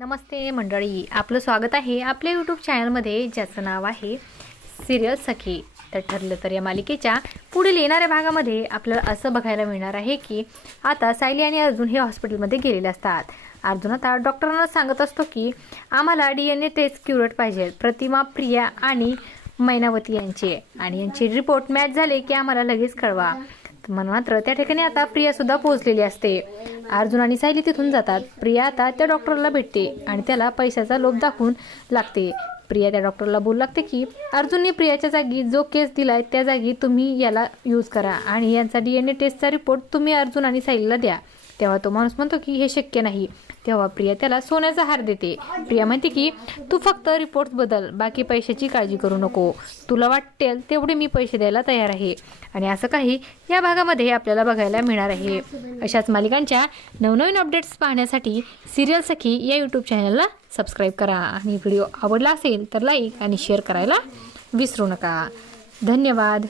नमस्ते मंडळी, आपलं स्वागत आहे आपल्या यूट्यूब चॅनलमध्ये ज्याचं नाव आहे सिरियल सखी. तर ठरलं तर या मालिकेच्या पुढील येणाऱ्या भागामध्ये आपल्याला असं बघायला मिळणार आहे की आता सायली आणि अर्जुन हे हॉस्पिटलमध्ये गेलेले असतात. अर्जुन आता डॉक्टरांना सांगत असतो की आम्हाला DNA टेस्ट क्युरेट पाहिजे, प्रतिमा, प्रिया आणि मैनावती यांचे, आणि यांचे रिपोर्ट मॅच झाले की आम्हाला लगेच कळवा. मात्र त्या ठिकाणी आता प्रिया सुद्धा पोहोचलेली असते. अर्जुन आणि सायली तिथून जातात. प्रिया आता त्या डॉक्टरला भेटते आणि त्याला पैशाचा लोभ दाखवून लागते. प्रिया त्या डॉक्टरला बोलू लागते की अर्जुनने प्रियाच्या जागी जो केस दिलाय त्या जागी तुम्ही याला यूज करा आणि यांचा DNA टेस्टचा रिपोर्ट तुम्ही अर्जुन आणि सायलीला द्या. तेव्हा तो माणूस म्हणतो की हे शक्य नाही. तेव्हा प्रिया त्याला सोन्याचा हार देते. प्रिया म्हणते की तू फक्त रिपोर्ट्स बदल, बाकी पैशाची काळजी करू नको, तुला वाटेल तेवढे मी पैसे द्यायला तयार आहे. आणि असं काही या भागामध्ये आपल्याला बघायला मिळणार आहे. अशाच मालिकांच्या नवनवीन अपडेट्स पाहण्यासाठी सिरियल सखी या यूट्यूब चॅनलला सबस्क्राईब करा आणि व्हिडिओ आवडला असेल तर लाईक आणि शेअर करायला विसरू नका. धन्यवाद.